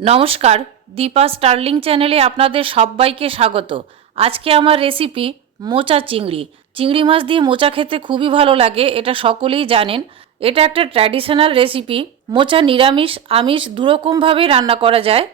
নমস্কার, দীপা স্টার্লিং চ্যানেলে আপনাদের সবাইকে স্বাগত। আজকে আমার রেসিপি মোচা চিংড়ি। চিংড়ি মাছ দিয়ে মোচা খেতে খুবই ভালো লাগে, এটা সকলেই জানেন। এটা একটা ট্র্যাডিশনাল রেসিপি। মোচা নিরামিষ আমিষ দুরকমভাবেই রান্না করা যায়।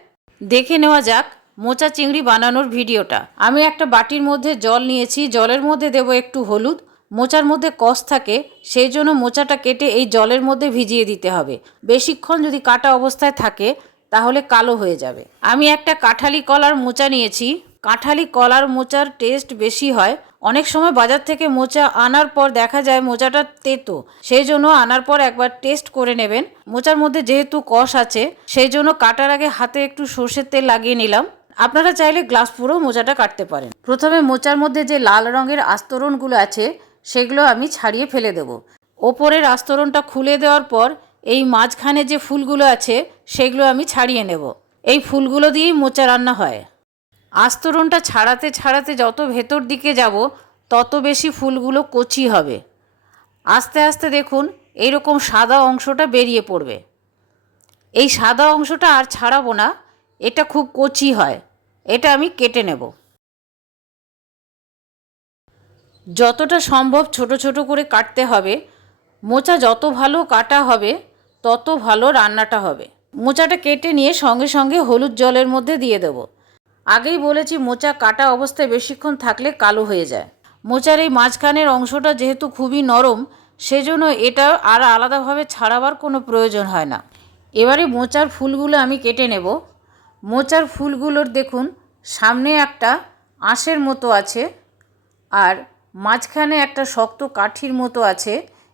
দেখে নেওয়া যাক মোচা চিংড়ি বানানোর ভিডিওটা। আমি একটা বাটির মধ্যে জল নিয়েছি, জলের মধ্যে দেব একটু হলুদ। মোচার মধ্যে কষ থাকে, সেই জন্য মোচাটা কেটে এই জলের মধ্যে ভিজিয়ে দিতে হবে। বেশিক্ষণ যদি কাটা অবস্থায় থাকে তাহলে কালো হয়ে যাবে। আমি একটা কাঁঠালি কলার মোচা নিয়েছি। কাঁঠালি কলার মোচার টেস্ট বেশি হয়। অনেক সময় বাজার থেকে মোচা আনার পর দেখা যায় মোচাটা তেতো, সেই জন্য আনার পর একবার টেস্ট করে নেবেন। মোচার মধ্যে যেহেতু কষ আছে সেই জন্য কাটার আগে হাতে একটু সর্ষের তেল লাগিয়ে নিলাম। আপনারা চাইলে গ্লাস পুরো মোচাটা কাটতে পারেন। প্রথমে মোচার মধ্যে যে লাল রঙের আস্তরণগুলো আছে সেগুলো আমি ছাড়িয়ে ফেলে দেব। ওপরের আস্তরণটা খুলে দেওয়ার পর এই মাঝখানে যে ফুলগুলো আছে সেগুলো আমি ছাড়িয়ে নেব। এই ফুলগুলো দিয়েই মোচা রান্না হয়। আস্তরণটা ছাড়াতে ছাড়াতে যত ভেতর দিকে যাব তত বেশি ফুলগুলো কচি হবে। আস্তে আস্তে দেখুন এইরকম সাদা অংশটা বেরিয়ে পড়বে। এই সাদা অংশটা আর ছাড়াবো না, এটা খুব কচি হয়। এটা আমি কেটে নেব। যতটা সম্ভব ছোট ছোট করে কাটতে হবে। মোচা যত ভালো কাটা হবে তত ভালো রান্নাটা হবে। মোচাটা কেটে নিয়ে সঙ্গে সঙ্গে হলুদ জলের মধ্যে দিয়ে দেব। আগেই বলেছি মোচা কাটা অবস্থায় বেশিক্ষণ থাকলে কালো হয়ে যায়। মোচার এই মাঝখানের অংশটা যেহেতু খুবই নরম, সেজন্য এটা আর আলাদাভাবে ছাড়াবার কোনো প্রয়োজন হয় না। এবারে মোচার ফুলগুলো আমি কেটে নেব। মোচার ফুলগুলোর দেখুন সামনে একটা আঁশের মতো আছে আর মাঝখানে একটা শক্ত কাঠির মতো আছে।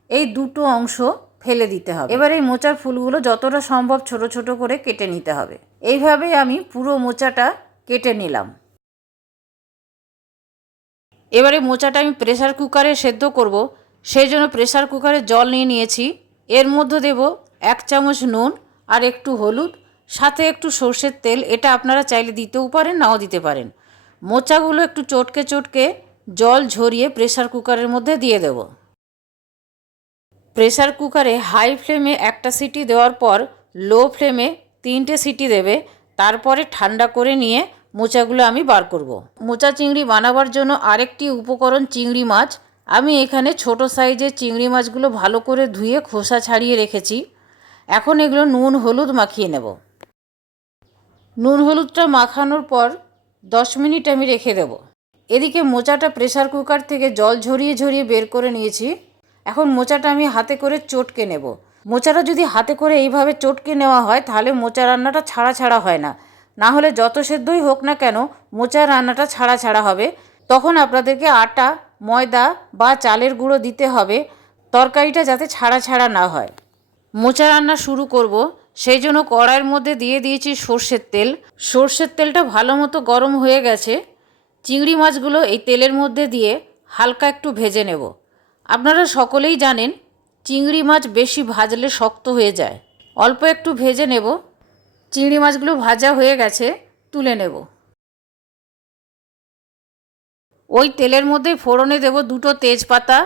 এই দুটো অংশ ফেলে দিতে হবে। এবার এই মোচার ফুলগুলো যতটা সম্ভব ছোট ছোট করে কেটে নিতে হবে। এইভাবে আমি পুরো মোচাটা কেটে নিলাম। এবারে মোচাটা আমি প্রেসার কুকারে সেদ্ধ করব, সেই জন্য প্রেসার কুকারে জল নিয়ে নিয়েছি। এর মধ্যে দেব 1 চামচ নুন আর একটু হলুদ, সাথে একটু সর্ষের তেল। এটা আপনারা চাইলে দিতেও পারেন, নাও দিতে পারেন। মোচাগুলো একটু চটকে চটকে জল ঝরিয়ে প্রেসার কুকারের মধ্যে দিয়ে দেব। প্রেসার কুকারে হাই ফ্লেমে একটা সিটি দেওয়ার পর লো ফ্লেমে 3টে সিটি দেবে। তারপরে ঠান্ডা করে নিয়ে মোচাগুলো আমি বার করব। মোচা চিংড়ি বানাবার জন্য আরেকটি উপকরণ চিংড়ি মাছ। আমি এখানে ছোট সাইজের চিংড়ি মাছগুলো ভালো করে ধুয়ে খোসা ছাড়িয়ে রেখেছি। এখন এগুলো নুন হলুদ মাখিয়ে নেব। নুন হলুদটা মাখানোর পর 10 মিনিট আমি রেখে দেব। এদিকে মোচাটা প্রেসার কুকার থেকে জল ঝরিয়ে ঝরিয়ে বের করে নিয়েছি। এখন মোচাটা আমি হাতে করে চটকে নেব। মোচাটা যদি হাতে করে এইভাবে চটকে নেওয়া হয় তাহলে মোচা রান্নাটা ছাড়া ছাড়া হয় না। না হলে যত সেদ্ধই হোক না কেন মোচা রান্নাটা ছাড়া ছাড়া হবে। তখন আপনাদেরকে আটা, ময়দা বা চালের গুঁড়ো দিতে হবে, তরকারিটা যাতে ছাড়া ছাড়া না হয়। মোচা রান্না শুরু করব, সেই জন্য কড়াইয়ের মধ্যে দিয়ে দিয়েছি সর্ষের তেল। সর্ষের তেলটা ভালো মতো গরম হয়ে গেছে। চিংড়ি মাছগুলো এই তেলের মধ্যে দিয়ে হালকা একটু ভেজে নেব। আপনারা সকলেই জানেন চিংড়ি মাছ বেশি ভাজলে শক্ত হয়ে যায়। অল্প একটু ভেজে নেব। চিংড়ি মাছগুলো ভাজা হয়ে গেছে, তুলে নেব। ওই তেলের মধ্যে ফোড়নে দেব 2টো তেজপাতা,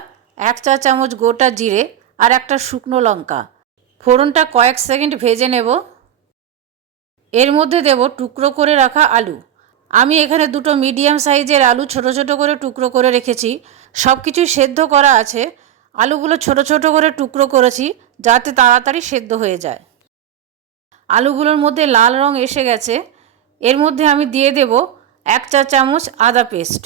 1 চা চামচ গোটা জিরে আর একটা শুকনো লঙ্কা। ফোড়নটা কয়েক সেকেন্ড ভেজে নেব। এর মধ্যে দেব টুকরো করে রাখা আলু। আমি এখানে 2টো মিডিয়াম সাইজের আলু ছোট ছোট করে টুকরো করে রেখেছি। সব কিছুই সেদ্ধ করা আছে। আলুগুলো ছোট ছোট করে টুকরো করেছি যাতে তাড়াতাড়ি সেদ্ধ হয়ে যায়। আলুগুলোর মধ্যে লাল রং এসে গেছে। এর মধ্যে আমি দিয়ে দেব 1 চা চামচ আদা পেস্ট।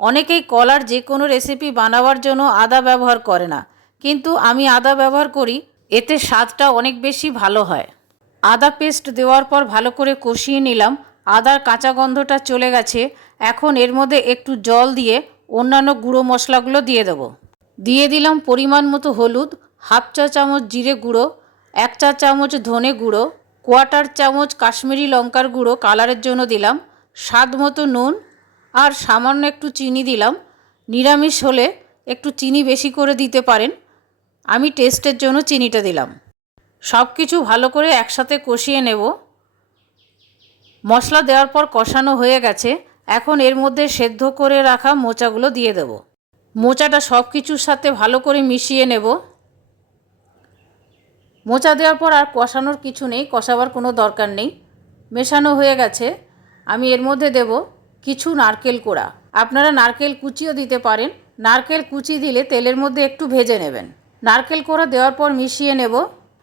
অনেকেই কলার যে কোনো রেসিপি বানাবার জন্য আদা ব্যবহার করে না, কিন্তু আমি আদা ব্যবহার করি, এতে স্বাদটা অনেক বেশি ভালো হয়। আদা পেস্ট দেওয়ার পর ভালো করে কষিয়ে নিলাম। আদার কাঁচা গন্ধটা চলে গেছে। এখন এর মধ্যে একটু জল দিয়ে অন্যান্য গুঁড়ো মশলাগুলো দিয়ে দেব। দিয়ে দিলাম পরিমাণ মতো হলুদ, 1/2 চা চামচ জিরে গুঁড়ো, 1 চা চামচ ধনে গুঁড়ো, 1/4 চামচ কাশ্মীরি লঙ্কার গুঁড়ো কালারের জন্য দিলাম, স্বাদ মতো নুন আর সামান্য একটু চিনি দিলাম। নিরামিষ হলে একটু চিনি বেশি করে দিতে পারেন, আমি টেস্টের জন্য চিনিটা দিলাম। সব কিছু ভালো করে একসাথে কষিয়ে নেব। মশলা দেওয়ার পর কষানো হয়ে গেছে। এখন এর মধ্যে সেদ্ধ করে রাখা মোচাগুলো দিয়ে দেব। মোচাটা সব কিছুর সাথে ভালো করে মিশিয়ে নেব। মোচা দেওয়ার পর আর কষানোর কিছু নেই, কষাবার কোনো দরকার নেই। মেশানো হয়ে গেছে। আমি এর মধ্যে দেব কিছু নারকেল কোড়া। আপনারা নারকেল কুচিও দিতে পারেন। নারকেল কুচি দিলে তেলের মধ্যে একটু ভেজে নেবেন। নারকেল কোড়া দেওয়ার পর মিশিয়ে নেব।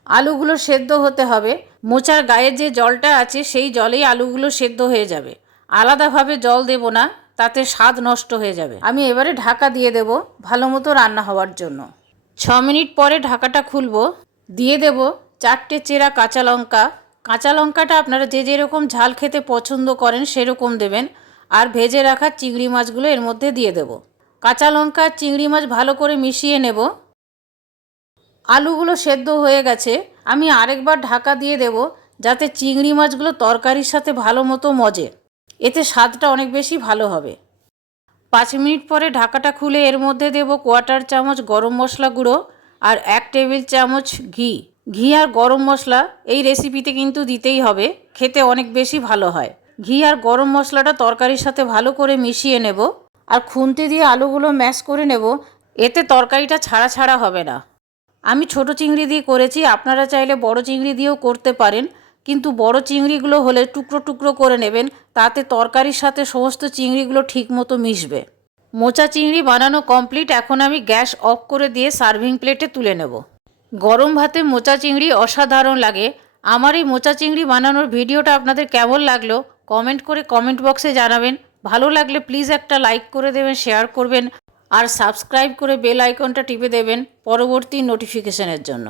আলুগুলো সেদ্ধ হতে হবে। মোচার গায়ে যে জলটা আছে সেই জলেই আলুগুলো সেদ্ধ হয়ে যাবে। আলাদাভাবে জল দেব না, তাতে স্বাদ নষ্ট হয়ে যাবে। আমি এবারে ঢাকা দিয়ে দেব ভালো মতো রান্না হওয়ার জন্য। 6 মিনিট পরে ঢাকাটা খুলব। দিয়ে দেব 4টে চেরা কাঁচা লঙ্কা। কাঁচা লঙ্কাটা আপনারা যে যেরকম ঝাল খেতে পছন্দ করেন সেরকম দেবেন। আর ভেজে রাখা চিংড়ি মাছগুলো এর মধ্যে দিয়ে দেব। কাঁচা লঙ্কা আর চিংড়ি মাছ ভালো করে মিশিয়ে নেব। আলুগুলো সেদ্ধ হয়ে গেছে। আমি আরেকবার ঢাকা দিয়ে দেব, যাতে চিংড়ি মাছগুলো তরকারির সাথে ভালো মতো মজে। এতে স্বাদটা অনেক বেশি ভালো হবে। 5 মিনিট পরে ঢাকাটা খুলে এর মধ্যে দেব 1/4 চামচ গরম মশলা গুঁড়ো আর 1 টেবিল চামচ ঘি। ঘি আর গরম মশলা এই রেসিপিতে কিন্তু দিতেই হবে, খেতে অনেক বেশি ভালো হয়। ঘি আর গরম মশলাটা তরকারির সাথে ভালো করে মিশিয়ে নেব আর খুন্তি দিয়ে আলুগুলো ম্যাশ করে নেব। এতে তরকারিটা ছাড়া ছাড়া হবে না। আমি ছোট চিংড়ি দিয়ে করেছি, আপনারা চাইলে বড় চিংড়ি দিয়েও করতে পারেন, কিন্তু বড় চিংড়িগুলো হলে টুকরো টুকরো করে নেবেন, তাতে তরকারির সাথে সমস্ত চিংড়িগুলো ঠিকমতো মিশবে। মোচা চিংড়ি বানানো কমপ্লিট। এখন আমি গ্যাস অফ করে দিয়ে সার্ভিং প্লেটে তুলে নেব। গরম ভাতে মোচা চিংড়ি অসাধারণ লাগে। আমার এই মোচা চিংড়ি বানানোর ভিডিওটা আপনাদের কেমন লাগলো কমেন্ট করে কমেন্ট বক্সে জানাবেন। ভালো লাগলে প্লিজ একটা লাইক করে দেবেন, শেয়ার করবেন আর সাবস্ক্রাইব করে বেল আইকনটা টিপে দেবেন পরবর্তী নোটিফিকেশনের জন্য।